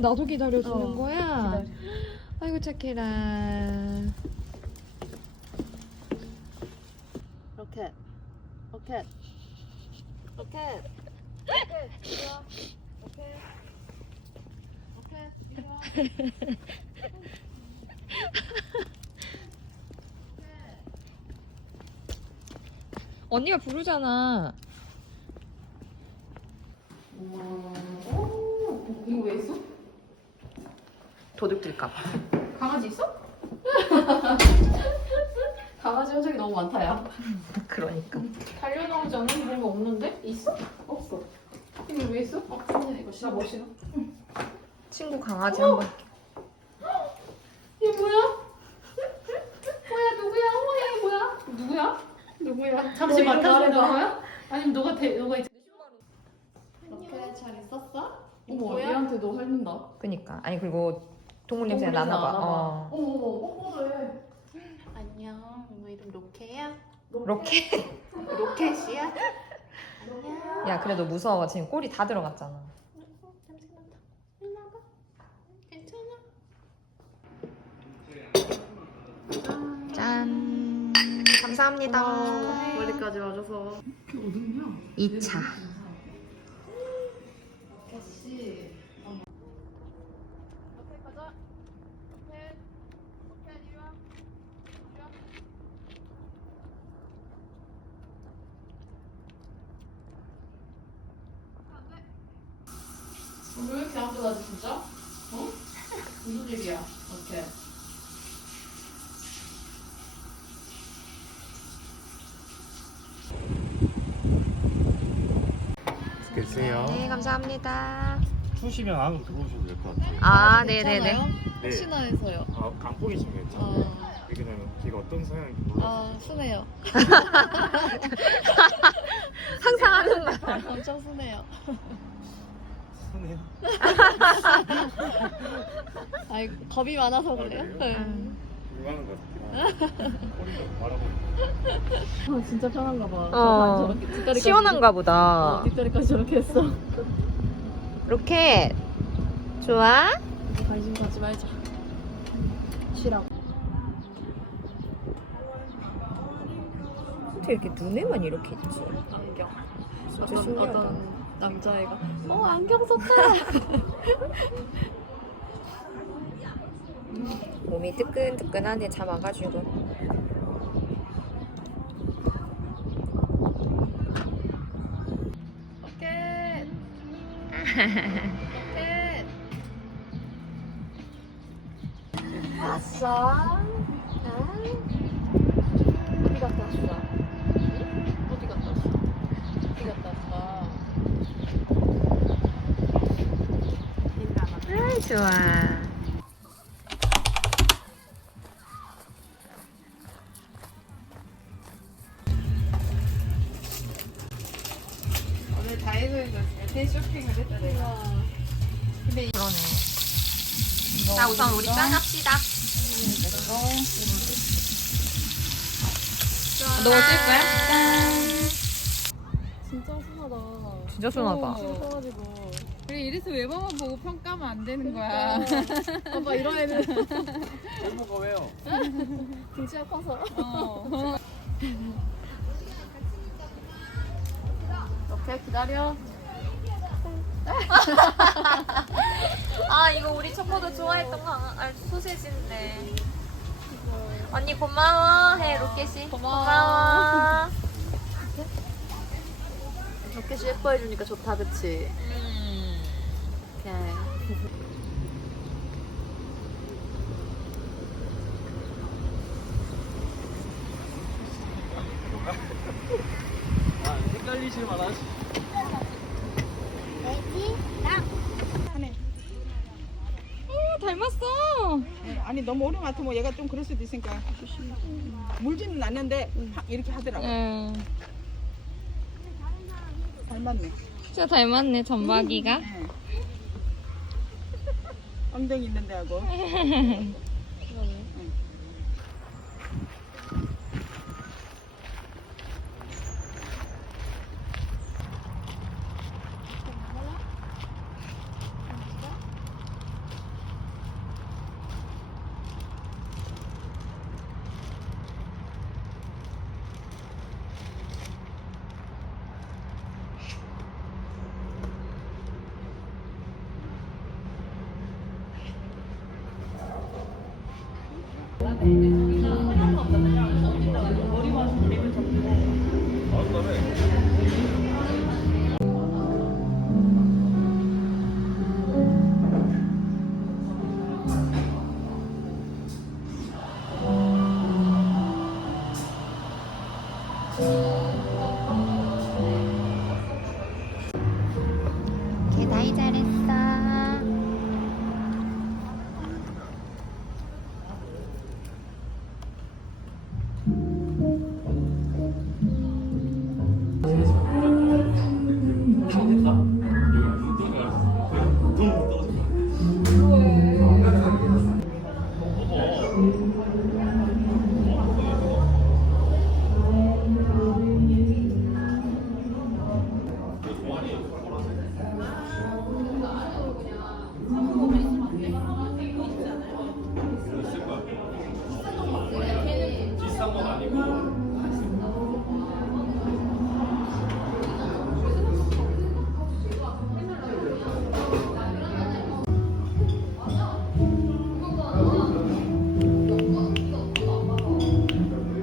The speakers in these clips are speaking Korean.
나도 기다려주는 어, 거야. 기다려. 아이고 착해라. 로켓. 로켓. 로켓. 로켓. 로켓. 언니가 부르잖아. 도둑질까 봐. 강아지 있어? 강아지 흔적이 너무 많다 야 그러니까. 달려나오지 않은 뭔가 없는데? 있어? 없어 이거 왜 있어? 어, 근데 이거 신어 뭐 신어? 친구 강아지 한 번. 이게 뭐야? 뭐야 누구야? 어머 얘 뭐야? 누구야? 누구야? 잠시 너 이거 맡아주는 말해봐. 거야? 아니면 너가 대 너가 이제 이렇게 잘 있었어? 어머 얘한테 너 핥는다 그니까. 아니 그리고 동물 냄새 동물 냄새 나나 봐. 나나 봐. 어. 어머 어머 뽀뽀해 안녕 너 이름 로케야? 로켓. 로켓이야? 안녕 야 그래도 무서워. 지금 꼬리 다 들어갔잖아. 어, 냄새 난다 일로 와봐 괜찮아 짠. 감사합니다. 머리까지 와줘서 2차. 캐시 로켓 가자 로켓 로켓 이리 와 이리 와 안돼 왜 이렇게 안 끝나지 진짜? 어? 무슨 일이야 로켓 계세요. 네 감사합니다. 추우시면 안으로 들어오셔도 될것 같아요. 아 네네네. 네. 혹시나 해서요 아, 감고 계시면 괜찮아요. 어, 여기는 제가 어떤 성향인지 몰라서. 아 순해요 항상 하는 말. 엄청 순해요 선해요. 아이 겁이 많아서 그래요? 그래요? 네. 유명한 것 말하고 아, 진짜 편한가 봐. 어. 저렇게 뒷다리까지 시원한가 보다. 어, 뒷다리까지 저렇게 했어. 로켓. 좋아? 관심 가지 말자. 쉬라고. 어떻게 이렇게 눈에만 이렇게 있지? 안경. 어떤, 신기하다. 어떤 남자애가 어 안경 썼다. 몸이 뜨끈뜨끈하네 잠 와가지고. 로켓. 로켓. 왔어? 어디 갔다 왔어? 어디 갔다 왔어? 어디 갔다 왔어? 아 좋아. 오늘 다이소에서 대 쇼핑을 했다 내가. 근데 이- 그러네. 자 우선 우리 짠 합시다. 너 어쩔 거야? 짠. 진짜 순하다. 진짜 순하다. 순해가지고. 그래 이래서 외모만 보고 평가하면 안 되는 거야. 봐봐 이런 애는 외모가 왜요? 등치가 커서. 어. 로켓 기다려. 아 이거 우리 초코도 좋아했던 거 아, 소세지인데. 언니 고마워 해 로켓이. 고마워. 고마워. 로켓이 예뻐해주니까 좋다, 그치? 음. 아, 헷갈리실. 닮았어. 아니 너무 오래 맡으면 얘가 좀 그럴 수도 있으니까. 물지는 않는데 하- 이렇게 하더라고. 응. 닮았네. 진짜 닮았네 전박이가. 예. 엉덩이 있는데 하고.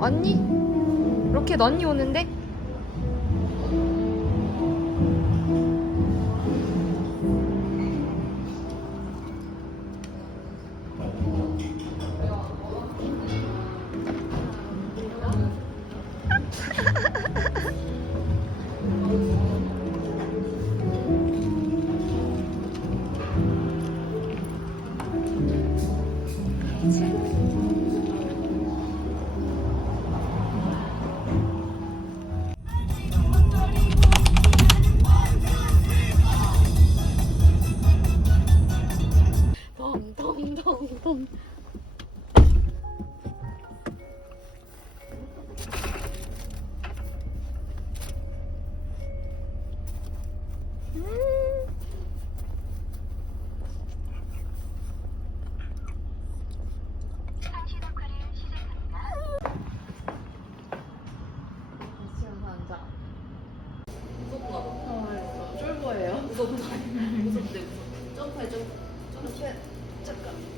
언니? 로켓 언니 오는데? 덩 무섭다. 무섭대. 점프해 점프. 점프해. 잠깐.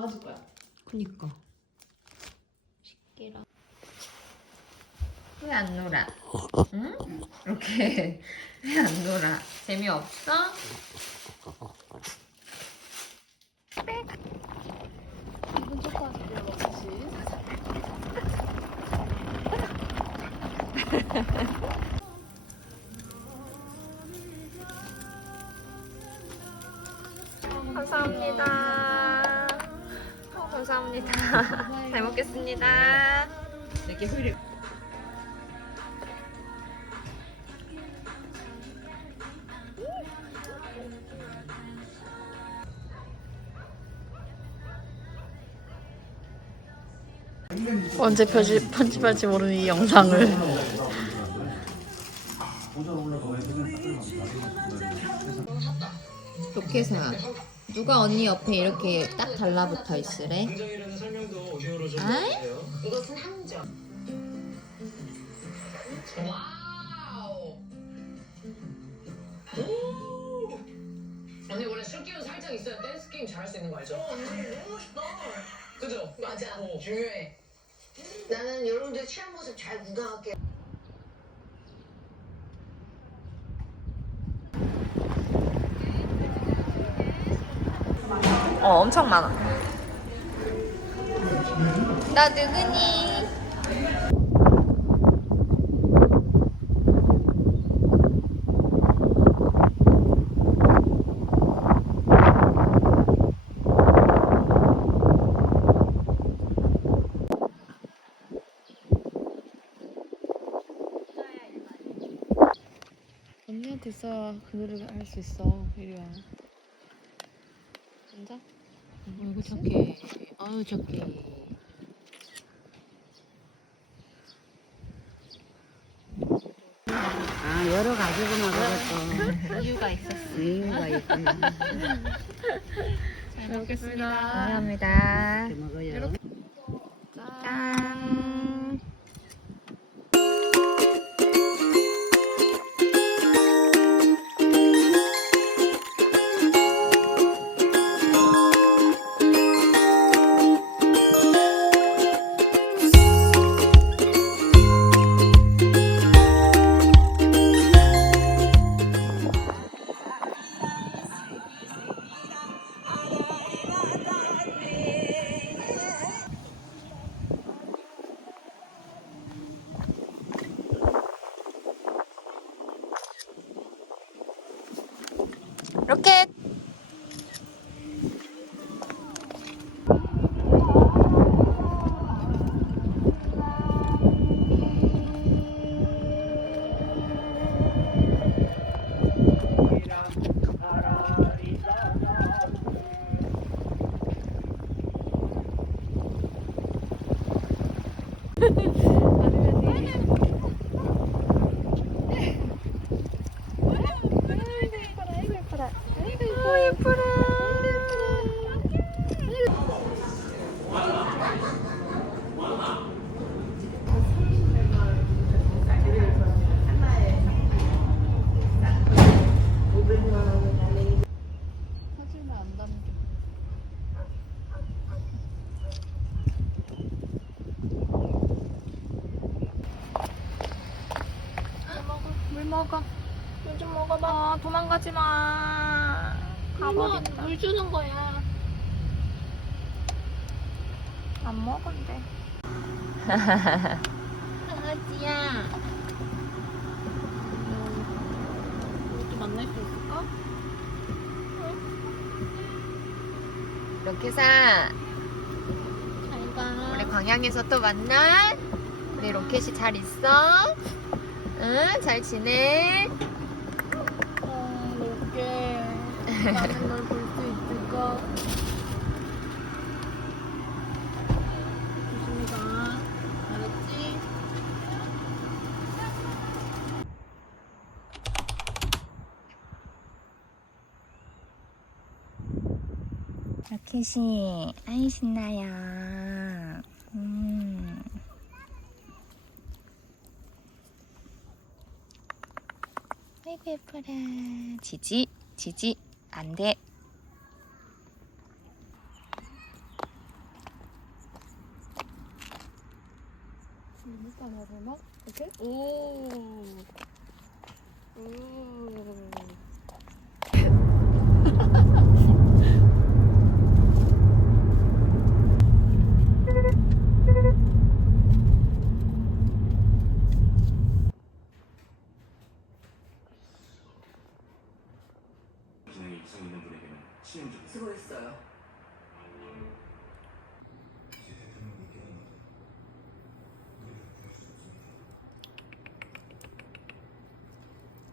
강아지 거야. 그니까. 식기라. 왜 안 놀아? 응? 이렇게 왜 안 놀아? 재미없어? 기분 혹시? 감사합니다. 어, 감사합니다. 잘 먹겠습니다. 이렇게 흐리. 언제 편집, 편집할지 모르는 이 영상을. 로켓아, 누가 언니 옆에 이렇게 딱 달라붙어 있으래? 아이? 이것은 항정. 와우. 언니 원래 술 기운 살짝 있어야 댄스 게임 잘할 수 있는 거 알죠? 어, 언니 너무 멋있다. 그죠? 맞아. 중요해. 나는 여러분들 취한 모습 잘 구경할게. 어, 엄청 많아. 나 누구니? 언니한테 있어야 그 노래를 할 수 있어. 이리 와. 아이고 착해. 아유 착해. 아, 여러 가지. 가지고 나가겠어. 이유가 있었어. 이유가 있구나. 잘 먹겠습니다. 감사합니다. 이렇게 먹어요. 짠. 로켓. 물 먹어. 물 좀 먹어봐. 도망가지 마. 물 주는 거야. 안 먹은대. 강아지야. 또 만날 수 있을까? 로켓아, 잘 가. 우리 광양에서 또 만나. 우리 로켓이 잘 있어? 응, 잘 지내? 어, 이렇게 나는 널 로켓이 아이 신나요. 음. 아이고 예뻐라. 지지, 지지, 안 돼. 재밌다, 나 설마? 이렇게? 오. 오. 진행이 이상 있는 분에게는 시행 중 수고했어요.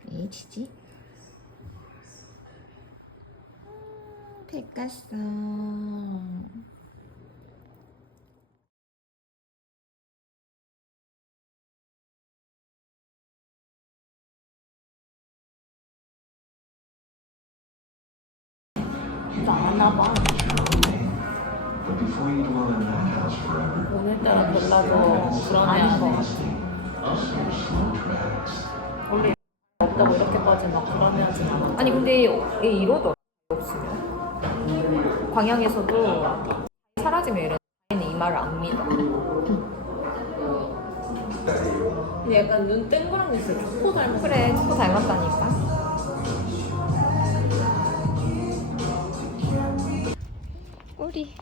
왜 지지? 백 갔어. 오늘따라 별나고 불안해하는 거 원래 없다고 이렇게까지 막 불안해하진 않아 아니 근데 얘 이러도 없으면 광양에서도 사라지면 이래 얘는 이 말을 안 믿어. 근데 약간 눈 땡그란 게 있어요 초코 닮은 그래 초코 닮았다니까. 우리.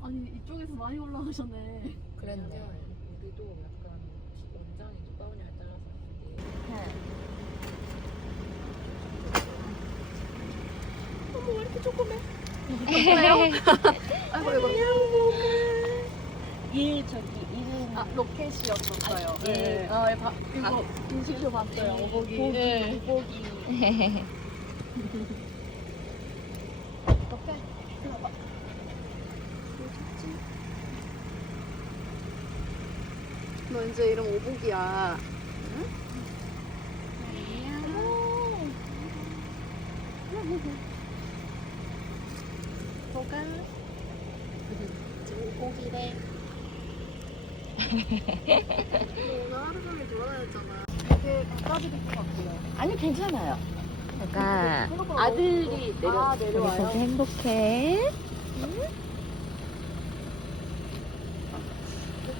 아니 이쪽에서 많이 올라가셨네 그랬네. 우리도 약간 원장이 누가 오냐에 따라서 어머 왜 이렇게 조그매? 아이고 이거 일 저기 일 아, 로켓이었었어요. 아, 예. 네. 아, 예, 바, 이거 아, 인식도 봤어요. 예. 오복이. 네. 오복이. 어떡해? 들어봐. 어떡지? 뭐 너 이제 이름 오복이야. 뭐가? 오복이래. 오늘 하루 종일 돌아다녔잖아. 이렇게 같고요. 아니 괜찮아요. 내가 아들이 내려 아, 내려와요? 행복해.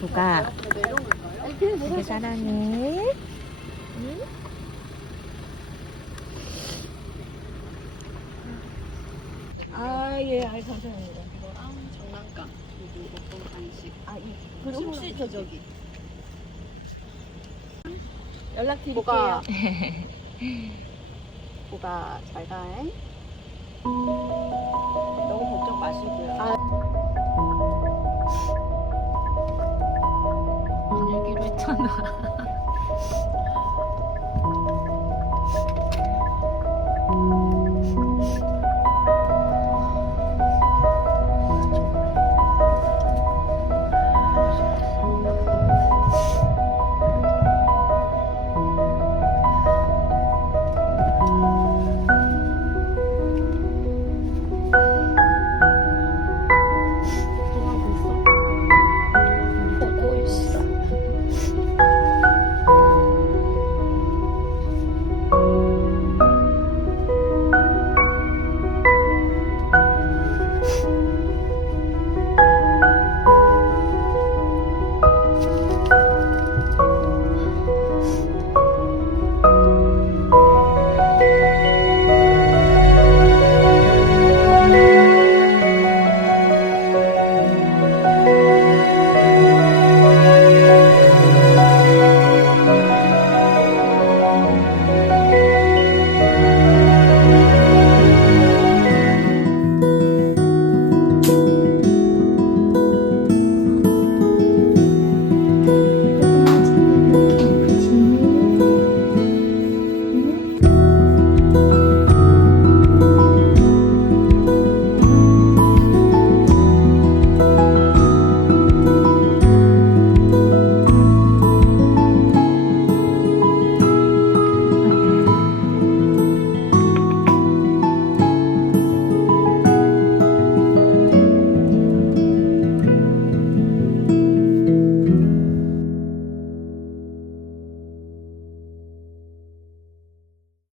도가 걸까요? 되게 사랑해. 아예 아 감사합니다. 이거랑 장난감. 그리고 간식. 아 이 그리고 혹시 저 저기 연락 드릴게요. 뭐가 뭐가 잘 가. 너무 걱정 마시고요. 아. 안 얘기로 했잖아.